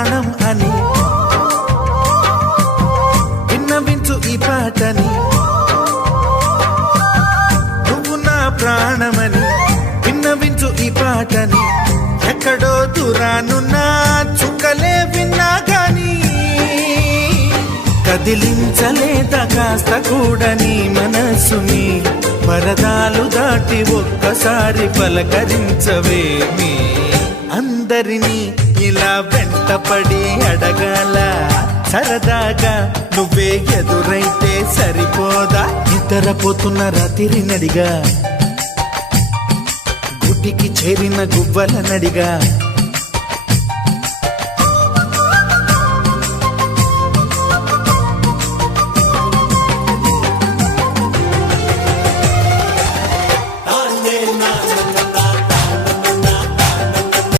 ప్రాణం అని విన్నవించు ఈ పాటని. నువ్వు నా ప్రాణమని విన్నవించు ఈ పాటని. ఎక్కడో దూరానున్నా చుక్కలే విన్నా గాని కదిలించలేదా కాస్త కూడా నీ మనసుని. పరదాలు దాటి ఒక్కసారి పలకరించవేమి. అందరినీ ఇలా వెంటపడి అడగాల సరదాగా నువ్వే ఎదురైతే సరిపోదా. నిద్రపోతున్న రాత్రి నడిగా గుటికి చేరిన గువ్వల నడిగా